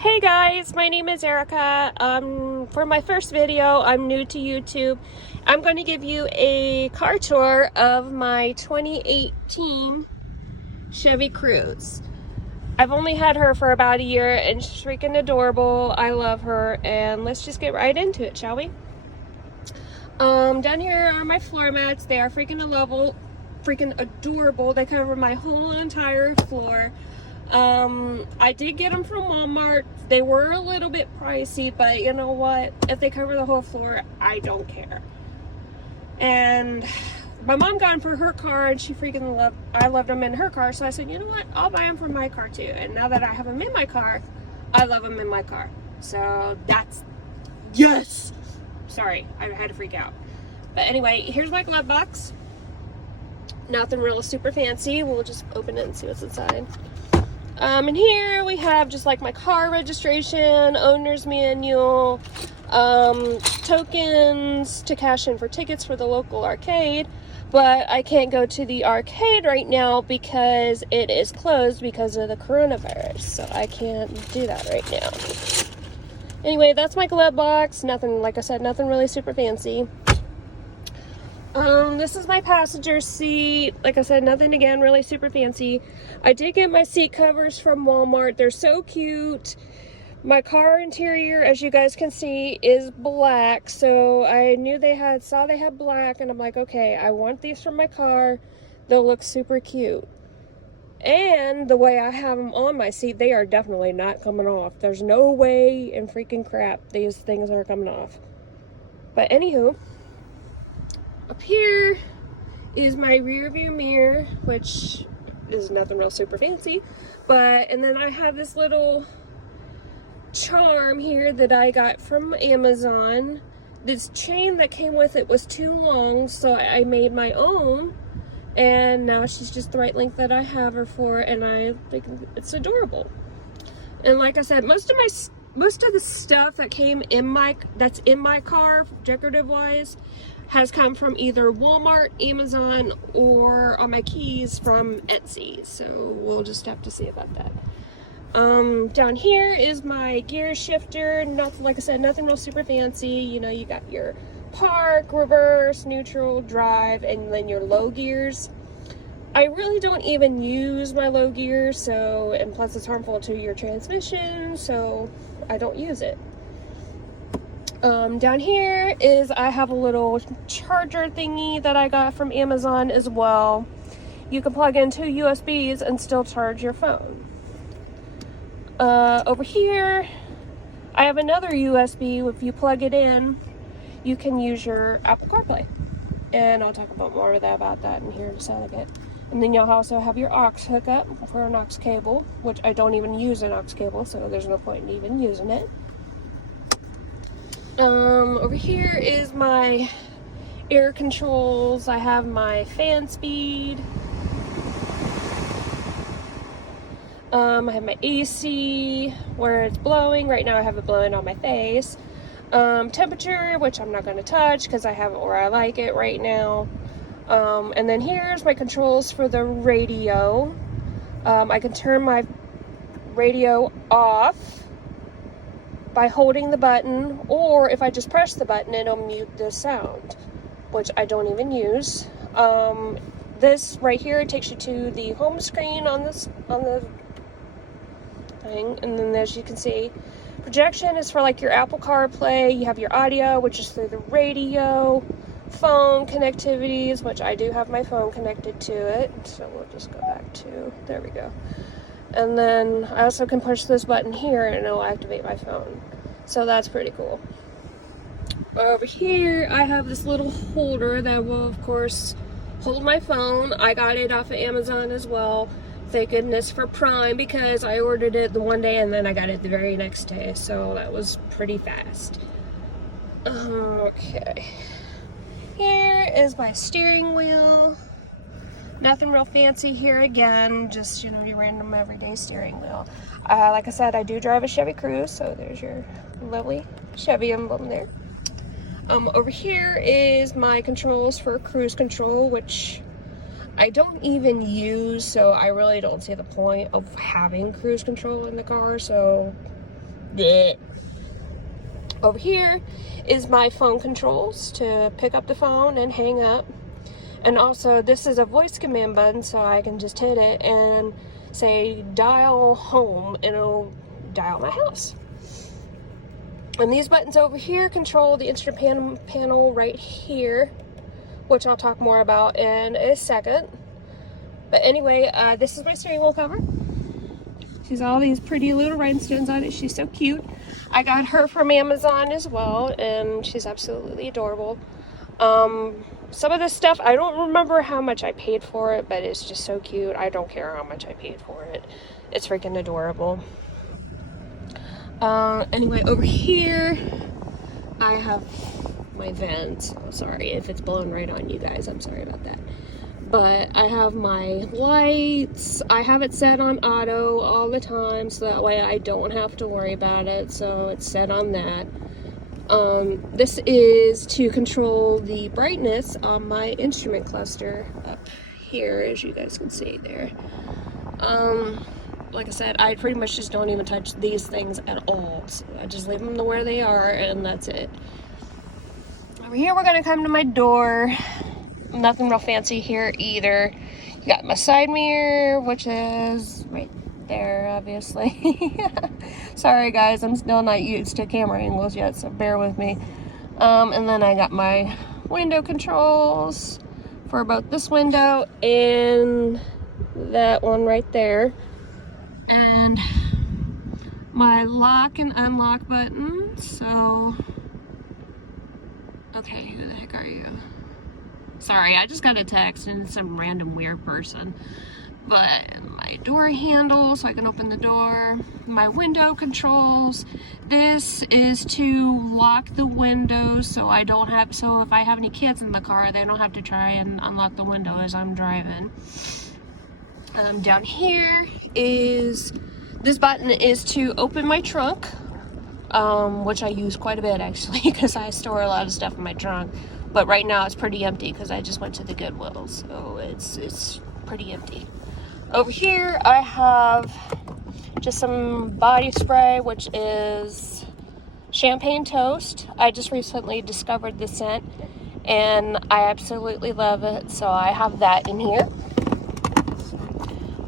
Hey guys, my name is Erica. For my first video, I'm new to YouTube. I'm going to give you a car tour of my 2018 Chevy Cruze. I've only had her for about a year and she's freaking adorable. I love her, and let's just get right into it, shall we? Down here are my floor mats. They are freaking adorable. They cover my whole entire floor. I did get them from Walmart. They were a little bit pricey, but you know what? If they cover the whole floor, I don't care. And my mom got them for her car, and I loved them in her car, so I said, you know what? I'll buy them for my car too. And now that I have them in my car, I love them in my car. So that's, yes! Sorry, I had to freak out. But anyway, here's my glove box. Nothing real super fancy. We'll just open it and see what's inside. And here we have just like my car registration, owner's manual, tokens to cash in for tickets for the local arcade, but I can't go to the arcade right now because it is closed because of the coronavirus, so I can't do that right now. Anyway, that's my glove box. Nothing, like I said, nothing really super fancy. This is my passenger seat. Like I said, nothing again really super fancy. I did get my seat covers from Walmart. They're so cute. My car interior, as you guys can see, is black. So I knew saw they had black, and I'm like, okay, I want these for my car. They'll look super cute. And the way I have them on my seat, they are definitely not coming off. There's no way in freaking crap these things are coming off. But anywho, up here is my rear view mirror, which is nothing real super fancy, and then I have this little charm here that I got from Amazon. This chain that came with it was too long, so I made my own, and now she's just the right length that I have her for, and I think it's adorable. And like I said, most of the stuff that that's in my car, decorative wise, has come from either Walmart, Amazon, or on my keys from Etsy. So we'll just have to see about that. Down here is my gear shifter. Nothing, like I said, nothing real super fancy. You know, you got your park, reverse, neutral, drive, and then your low gears. I really don't even use my low gear, and plus it's harmful to your transmission, so I don't use it. Down here I have a little charger thingy that I got from Amazon as well. You can plug in 2 USBs and still charge your phone. Over here, I have another USB. If you plug it in, you can use your Apple CarPlay. And I'll talk about that in here in a second. And then you'll also have your aux hookup for an aux cable, which I don't even use an aux cable, so there's no point in even using it. Over here is my air controls. I have my fan speed. I have my AC where it's blowing. Right now I have it blowing on my face. Temperature, which I'm not going to touch because I have it where I like it right now. And then here's my controls for the radio. I can turn my radio off by holding the button, or if I just press the button, it'll mute the sound, which I don't even use. This right here takes you to the home screen on the thing, and then as you can see, projection is for like your Apple CarPlay. You have your audio, which is through the radio, phone connectivities, which I do have my phone connected to it, so we'll just go back to, there we go. And then I also can push this button here and it'll activate my phone. So that's pretty cool. Over here, I have this little holder that will, of course, hold my phone. I got it off of Amazon as well. Thank goodness for Prime, because I ordered it the one day and then I got it the very next day. So that was pretty fast. Okay. Here is my steering wheel. Nothing real fancy here again, just, you know, your random everyday steering wheel. Like I said, I do drive a Chevy Cruze, so there's your lovely Chevy emblem there. Over here is my controls for cruise control, which I don't even use, so I really don't see the point of having cruise control in the car, so Blech. Over here is my phone controls to pick up the phone and hang up. And also, this is a voice command button, so I can just hit it and say dial home, and it'll dial my house. And these buttons over here control the instrument panel right here, which I'll talk more about in a second. But anyway, this is my steering wheel cover. She's all these pretty little rhinestones on it. She's so cute. I got her from Amazon as well, and she's absolutely adorable. Some of this stuff, I don't remember how much I paid for it, but it's just so cute. I don't care how much I paid for it. It's freaking adorable. Anyway, over here, I have my vents. Oh, sorry if it's blowing right on you guys. I'm sorry about that. But I have my lights. I have it set on auto all the time, so that way I don't have to worry about it. So it's set on that. This is to control the brightness on my instrument cluster up here, as you guys can see there. Like I said, I pretty much just don't even touch these things at all. So I just leave them where they are, and that's it. Over here, we're gonna come to my door. Nothing real fancy here either. You got my side mirror, which is right there, obviously. Sorry guys, I'm still not used to camera angles yet, so bear with me. And then I got my window controls for both this window and that one right there. And my lock and unlock button. So, okay, who the heck are you? Sorry, I just got a text and it's some random weird person. But my door handle, so I can open the door. My window controls. This is to lock the windows so I don't have, so if I have any kids in the car, they don't have to try and unlock the window as I'm driving. Down here is, this button is to open my trunk, which I use quite a bit actually, because I store a lot of stuff in my trunk. But right now it's pretty empty because I just went to the Goodwill, so it's pretty empty. Over here I have just some body spray, which is Champagne Toast. I just recently discovered the scent and I absolutely love it, so I have that in here.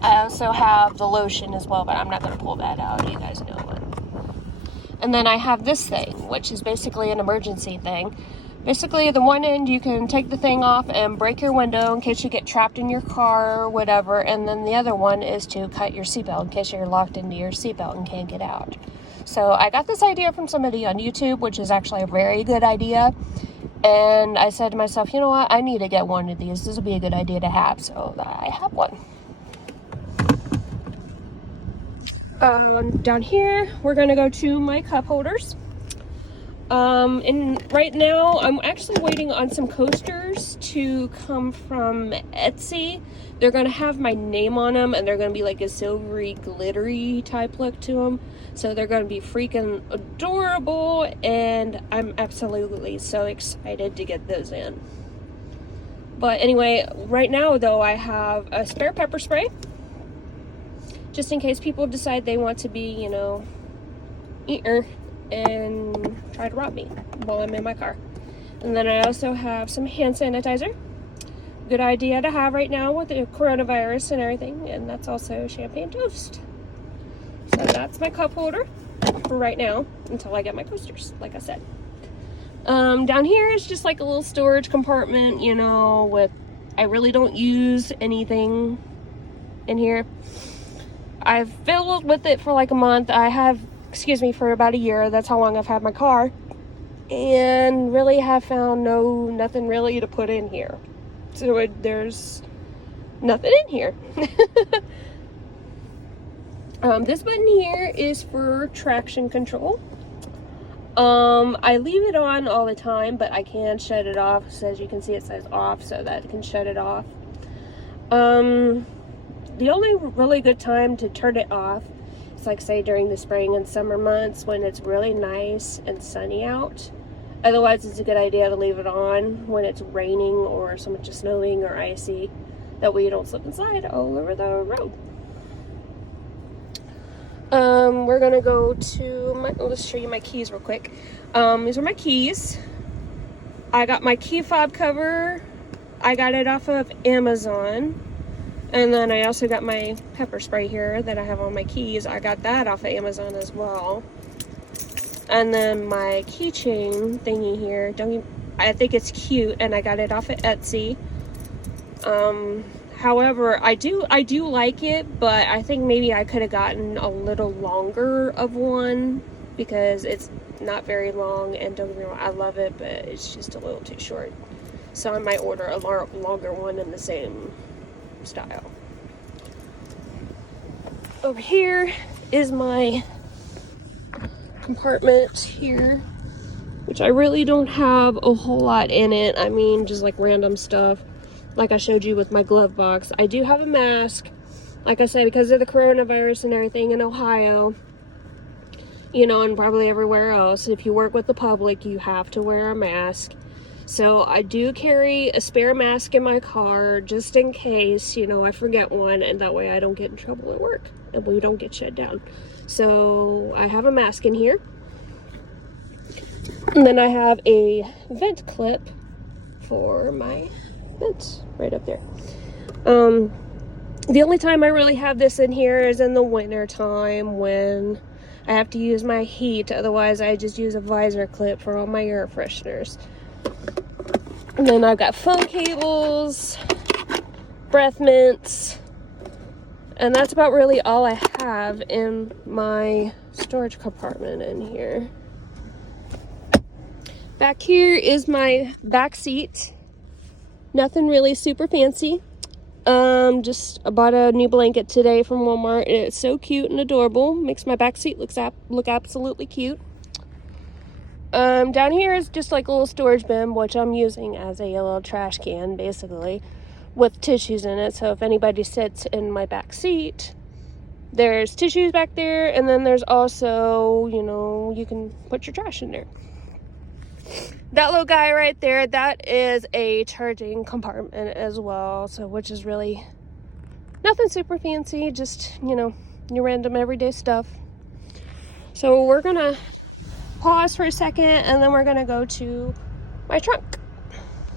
I also have the lotion as well, but I'm not going to pull that out, you guys know it. And then I have this thing, which is basically an emergency thing. Basically, the one end, you can take the thing off and break your window in case you get trapped in your car or whatever. And then the other one is to cut your seatbelt in case you're locked into your seatbelt and can't get out. So I got this idea from somebody on YouTube, which is actually a very good idea. And I said to myself, you know what? I need to get one of these. This would be a good idea to have. So I have one. Down here, we're going to go to my cup holders. And right now I'm actually waiting on some coasters to come from Etsy. They're going to have my name on them, and they're going to be like a silvery, glittery type look to them. So they're going to be freaking adorable, and I'm absolutely so excited to get those in. But anyway, right now though, I have a spare pepper spray, just in case people decide they want to be, you know, eater and try to rob me while I'm in my car. And then I also have some hand sanitizer. Good idea to have right now with the coronavirus and everything. And that's also Champagne Toast. So that's my cup holder for right now until I get my coasters, like I said. Down here is just like a little storage compartment, you know, with, I really don't use anything in here. I've filled with it for like a month. I have, for about a year. That's how long I've had my car, and really have found nothing really to put in here. So there's nothing in here. This button here is for traction control. I leave it on all the time, but I can shut it off. So as you can see, it says off, so that can shut it off. The only really good time to turn it off, like say during the spring and summer months when it's really nice and sunny out. Otherwise, it's a good idea to leave it on when it's raining or so much is snowing or icy. That way you don't slip and slide all over the road. We're gonna go to my, let's show you my keys real quick. These are my keys. I got my key fob cover. I got it off of Amazon. And then I also got my pepper spray here that I have on my keys. I got that off of Amazon as well. And then my keychain thingy here, I think it's cute, and I got it off of Etsy. However, I do like it, but I think maybe I could have gotten a little longer of one because it's not very long, and don't get me wrong, I love it, but it's just a little too short. So I might order a longer one in the same style. Over here is my compartment here, which I really don't have a whole lot in it. I mean, just like random stuff. Like I showed you with my glove box. I do have a mask. Like I said, because of the coronavirus and everything in Ohio, you know, and probably everywhere else, if you work with the public, you have to wear a mask. So I do carry a spare mask in my car just in case, you know, I forget one, and that way I don't get in trouble at work and we don't get shut down. So I have a mask in here. And then I have a vent clip for my vents right up there. The only time I really have this in here is in the winter time when I have to use my heat. Otherwise, I just use a visor clip for all my air fresheners. And then I've got phone cables, breath mints, and that's about really all I have in my storage compartment in here. Back here is my back seat. Nothing really super fancy. Just I bought a new blanket today from Walmart, and it's so cute and adorable. Makes my back seat look absolutely cute. Down here is just like a little storage bin, which I'm using as a little trash can, basically, with tissues in it. So if anybody sits in my back seat, there's tissues back there, and then there's also, you know, you can put your trash in there. That little guy right there, that is a charging compartment as well, so which is really nothing super fancy, just, you know, your random everyday stuff. So we're gonna pause for a second, and then we're gonna go to my trunk.